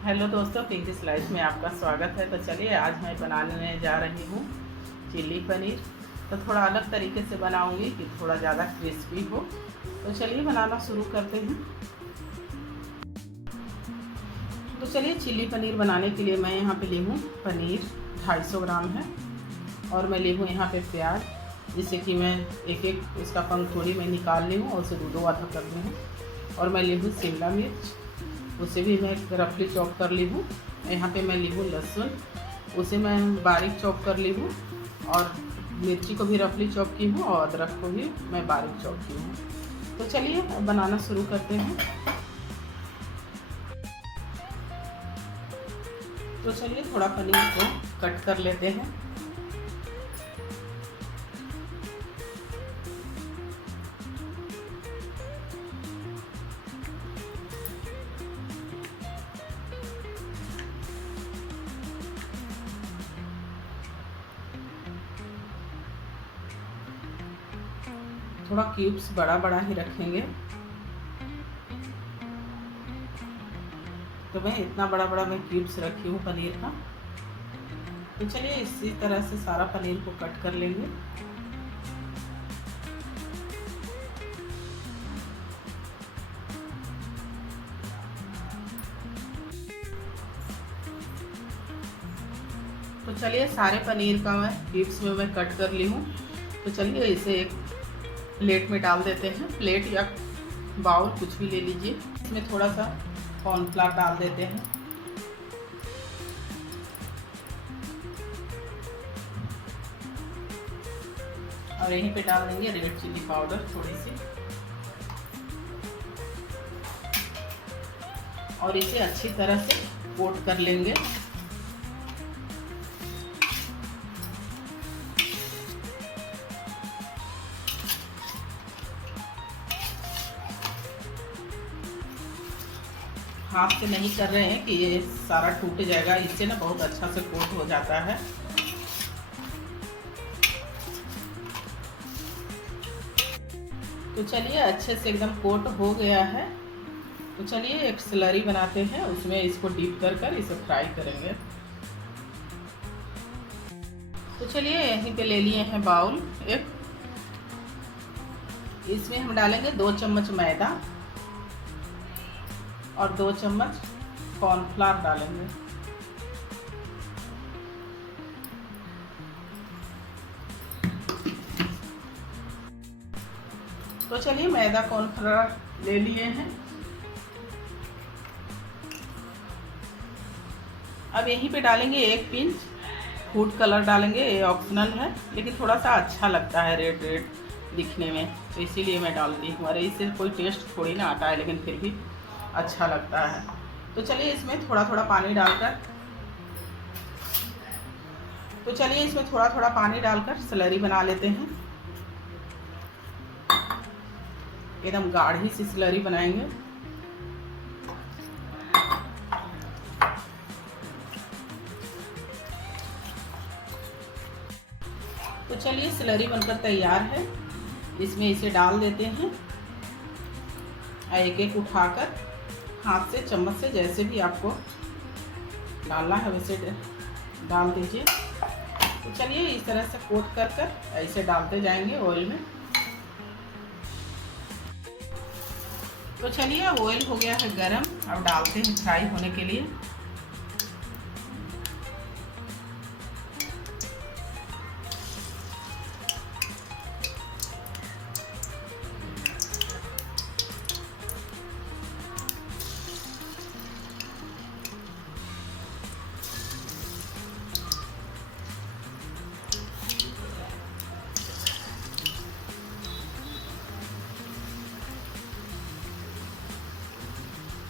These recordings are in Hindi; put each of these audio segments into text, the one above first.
हेलो दोस्तों, पिंकी स्लाइस में आपका स्वागत है। तो चलिए आज मैं बनाने जा रही हूँ चिल्ली पनीर। तो थोड़ा अलग तरीके से बनाऊंगी कि थोड़ा ज़्यादा क्रिस्पी हो। तो चलिए बनाना शुरू करते हैं। तो चलिए चिल्ली पनीर बनाने के लिए मैं यहाँ पे ली हूँ पनीर 250 ग्राम है। और मैं ली हूँ यहाँ पे प्याज, जिससे कि मैं एक एक उसका पंखुड़ी मैं निकाल ली हूँ और उसे दो आधा कर ली हूँ। और मैं ली हूँ शिमला मिर्च, उसे भी मैं रफली चॉप कर ली हूँ। यहाँ पे मैं ली हूँ लहसुन, उसे मैं बारीक चॉप कर ली हूँ। और मिर्ची को भी रफली चॉप की हूँ और अदरक को भी मैं बारीक चॉप की हूँ। तो चलिए अब बनाना शुरू करते हैं। तो चलिए थोड़ा पनीर को कट कर लेते हैं। थोड़ा क्यूब्स बड़ा बड़ा ही रखेंगे। तो मैं इतना बड़ा बड़ा मैं क्यूब्स रखी हूँ पनीर का। तो चलिए इसी तरह से सारा पनीर को कट कर लेंगे। तो चलिए सारे पनीर का मैं क्यूब्स में मैं कट कर ली हूँ। तो चलिए इसे एक प्लेट में डाल देते हैं। प्लेट या बाउल कुछ भी ले लीजिए। इसमें थोड़ा सा कॉर्नफ्लावर डाल देते हैं। और यहीं पे डाल देंगे रेड चिल्ली पाउडर थोड़ी सी। और इसे अच्छी तरह से कोट कर लेंगे। हाथ से नहीं कर रहे हैं कि ये सारा टूट जाएगा, इससे ना बहुत अच्छा से कोट हो जाता है। तो चलिए अच्छे से एकदम कोट हो गया है। तो चलिए एक स्लरी बनाते हैं, उसमें इसको डीप कर इसे फ्राई करेंगे। तो चलिए यहीं पे ले लिए हैं बाउल एक। इसमें हम डालेंगे 2 चम्मच मैदा और 2 चम्मच कॉर्नफ्लावर डालेंगे। तो चलिए मैदा कॉर्नफ्लावर ले लिए हैं। अब यहीं पे डालेंगे 1 पिंच फूड कलर डालेंगे। ये ऑप्शनल है लेकिन थोड़ा सा अच्छा लगता है रेड रेड दिखने में, तो इसीलिए मैं डालती हूँ। अरे इससे कोई टेस्ट थोड़ी ना आता है, लेकिन फिर भी अच्छा लगता है। तो चलिए इसमें थोड़ा थोड़ा पानी डालकर स्लरी बना लेते हैं। एकदम गाढ़ी सी स्लरी बनाएंगे। तो चलिए स्लरी बनकर तैयार है। इसमें इसे डाल देते हैं। एक एक उठाकर हाथ से चम्मच से जैसे भी आपको डालना है वैसे डाल दीजिए। तो चलिए इस तरह से कोट कर ऐसे डालते जाएंगे ऑयल में। तो चलिए ऑयल हो गया है गरम, अब डालते हैं फ्राई होने के लिए।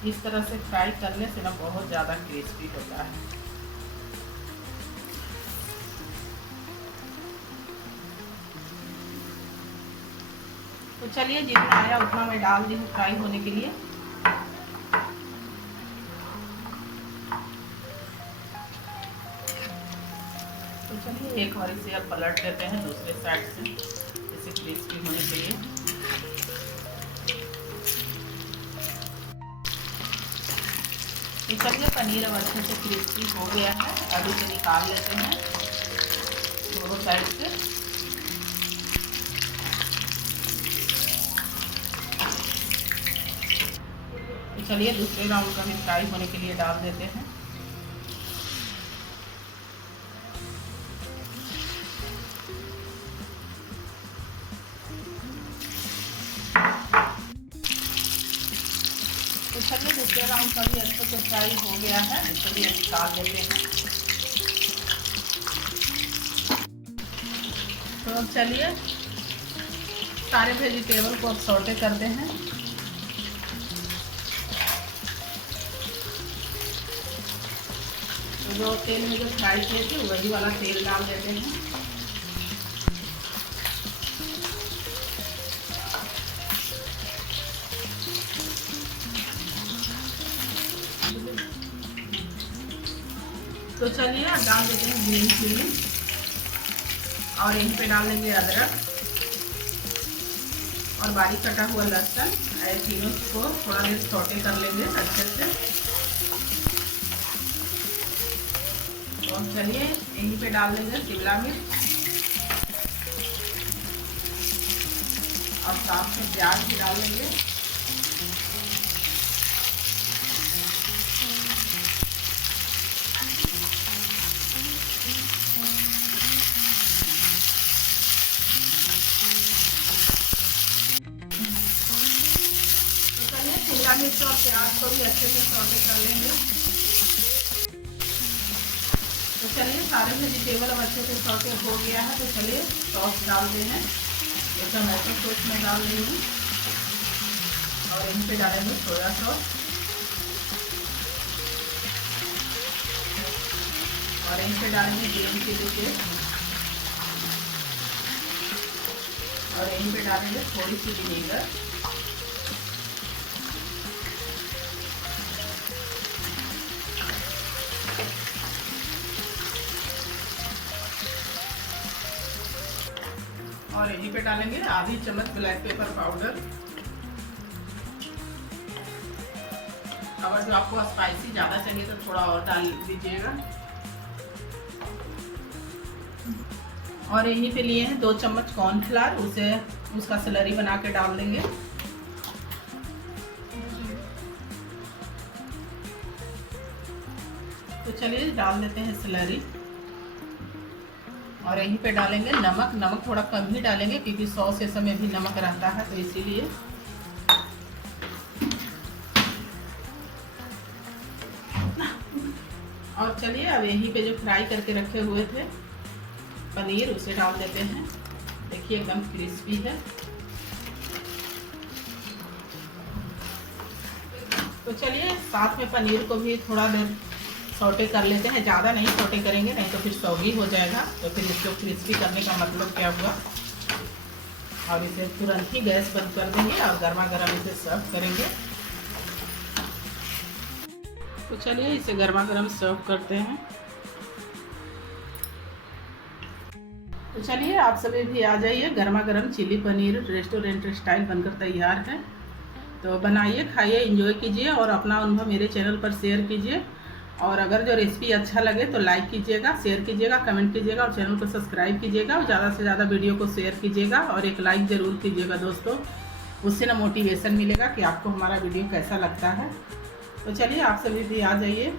इस तरह से फ्राई करने से ना बहुत ज़्यादा क्रिस्पी होता है। तो चलिए जितना आया उतना मैं डाल दी हूँ फ्राई होने के लिए। तो चलिए एक बार इसे अब पलट लेते हैं दूसरे साइड से, इसे क्रिस्पी होने के लिए। तो चलिए पनीर अब अच्छे से क्रिस्पी हो गया है। अब इसे निकाल लेते हैं दोनों साइड से। तो चलिए दूसरे राउंड का भी फ्राई होने के लिए डाल देते हैं। तो चलिए दूसरे राउंड का भी अच्छे से फ्राई हो गया है, इसे भी निकाल लेते हैं। तो अब चलिए सारे वेजिटेबल को अब सौटे करते हैं। तो जो तेल में जो फ्राई किए थे वही वाला तेल डाल देते हैं। तो चलिए अब डाल देते हैं ग्रीन चिली और यहीं पे डाल देंगे अदरक और बारीक कटा हुआ लहसुन। ये तीनों को थोड़ा देर सौटे कर लेंगे अच्छे से। और चलिए यहीं पे डाल देंगे शिमला मिर्च और साथ में प्याज भी डाल देंगे। शिमला मिर्च और प्याज को भी अच्छे से सौटे कर लेंगे। तो चलिए सारे वेजिटेबल अब अच्छे से सौटे हो गया है। तो चलिए सॉस डालते हैं। ये टमाटो सॉस में डाल देंगे और इन पे डालेंगे सोया सॉस और इन पे डालेंगे ग्रीन चिली पेस्ट और इन पे डालेंगे थोड़ी सी विनेगर और यहीं पे डालेंगे आधी चम्मच ब्लैक पेपर पाउडर। अगर जो आपको स्पाइसी ज़्यादा चाहिए तो थोड़ा और डाल दीजिएगा। और यहीं पे लिए हैं 2 चम्मच कॉर्नफ्लावर, उसे उसका स्लरी बना के डाल देंगे। तो चलिए डाल देते हैं स्लरी और यहीं पे डालेंगे नमक। नमक थोड़ा कम ही डालेंगे क्योंकि सॉस ऐसे में भी नमक रहता है, तो इसीलिए। और चलिए अब यहीं पे जो फ्राई करके रखे हुए थे पनीर उसे डाल देते हैं। देखिए एकदम क्रिस्पी है। तो चलिए साथ में पनीर को भी थोड़ा देर सौटे कर लेते हैं। ज़्यादा नहीं सौटे करेंगे, नहीं तो फिर सौगी हो जाएगा। तो फिर इसको क्रिस्पी करने का मतलब क्या हुआ। और इसे तुरंत ही गैस बंद कर देंगे और गर्मा गर्म इसे सर्व करेंगे। तो चलिए इसे गर्मा गर्म सर्व करते हैं। तो चलिए आप सभी भी आ जाइए। गर्मा गर्म चिली पनीर रेस्टोरेंट स्टाइल बनकर तैयार है। तो बनाइए, खाइए, एंजॉय कीजिए और अपना अनुभव मेरे चैनल पर शेयर कीजिए। और अगर जो रेसिपी अच्छा लगे तो लाइक कीजिएगा, शेयर कीजिएगा, कमेंट कीजिएगा और चैनल को सब्सक्राइब कीजिएगा और ज़्यादा से ज़्यादा वीडियो को शेयर कीजिएगा और एक लाइक ज़रूर कीजिएगा दोस्तों। उससे ना मोटिवेशन मिलेगा कि आपको हमारा वीडियो कैसा लगता है। तो चलिए आप सभी भी आ जाइए।